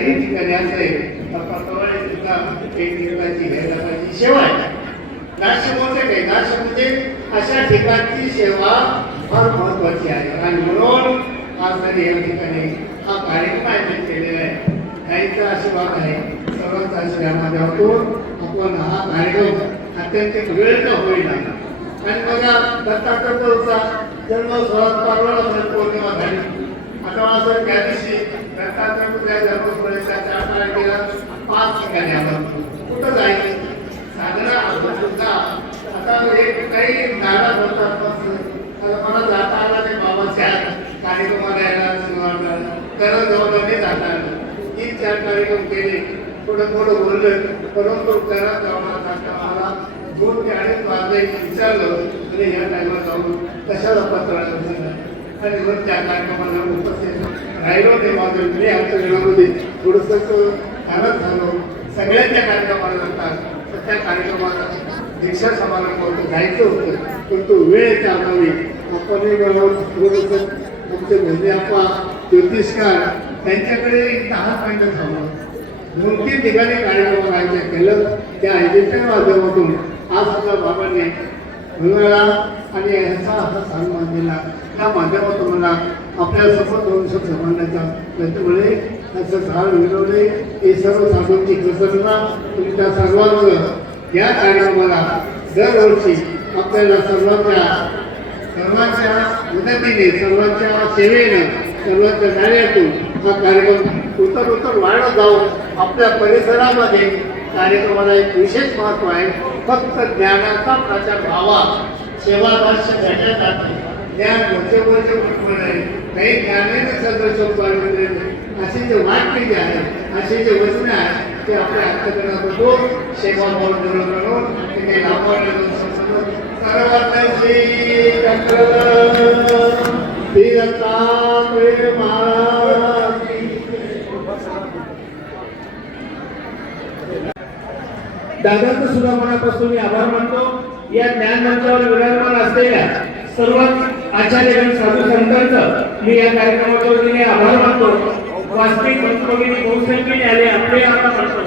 काही ठिकाणी असं आहे पत्रावळे सुद्धा एकमेकांची घ्यायला पाहिजे. सेवा आहे नाशिकमध्ये काही नाशिक म्हणजे अशा ठिकाणची सेवा फार महत्वाची आहे आणि म्हणून आज तरी या ठिकाणी हा कार्यक्रम आयोजित केलेला आहे. काहींचा आशीर्वाद आहे, सर्वांचा आशीर्वाद होतो. आपण हा कार्यक्रम अत्यंत वेळ का होईना आणि बघा दत्तात्रयाचा जन्म सोहळा पाडवा पौर्णिमा झाली. आता असं त्या दिवशी दत्तात्रयाच्या जन्मस्थळाच्या 4 तारखेला 5 ठिकाणी आपण कुठं जायचं साधना आपण सुद्धा आता एक काही नाराज होतात मला जाता आला नाही बाबाच्या कार्यक्रमाला यायला करत जबाबदारी जाता आलं. 3-4 कार्यक्रम केले, थोडं बोललं, परंतु घरात जाऊन जाता मला 2 ते 2.5 वाजले विचारलं आणि ह्या टायमाला जाऊन कशाला पत्र आणि मग त्या कार्यक्रमाला उपस्थित राहिलो ते माझं मी आमच्या वेळामध्ये थोडंसं आनंद झालो. सगळ्यांच्या कार्यक्रमाला जातात त्या कार्यक्रमाला दीक्षा समारंभ होतं जायचं होतं, पण तो वेळेच्या अभावी आपणही थोडंसं आमचे म्हणजे आपा ज्योतिषकार त्यांच्याकडे 10 मिनिटं थांबलं. 2-3 ठिकाणी कार्यक्रम आयोजित केलं. त्या आयोजनाच्या माध्यमातून आज आपल्या बाबांनी मुलाला आणि ह्याचा हा सन्मान दिला. त्या माध्यमातून मला आपल्या समोर 2 शब्द म्हणण्याचा त्याच्यामुळे असं झाड विरवले हे सर्व साधूंची प्रसन्नता तुमच्या सर्वांवर या कार्यक्रमाला दरवर्षी आपल्याला सर्वांच्या मदतीने सर्वांच्या सेवेनं सर्वांच्या कार्यातून हा कार्यक्रम उत्तर वाढत जाऊन आपल्या परिसरामध्ये कार्यक्रमाला एक विशेष महत्त्व आहे. फक्त ज्ञानाचा प्रचार व्हावा, सेवादर्श भेटण्यासाठी ज्ञान वर्षे आहे. काही ज्ञानाने सदृश पाळले असे जे वाक्य जे आहे, असे जे वचन आहे ते आपल्या अंतकरणात होतो. सेवा भाव करून ते काही लाभवले सर्वांना श्री चक्र दादांचं सुद्धा मनापासून मी आभार मानतो. या ज्ञान मंचावर विराजमान असलेल्या सर्व आचार्यगण साधू संतांचं मी या कार्यक्रमाच्या वतीने आभार मानतो. वास्तविक भक्तभगिनी बहुसंख्येने आले आपले आभार मानतो.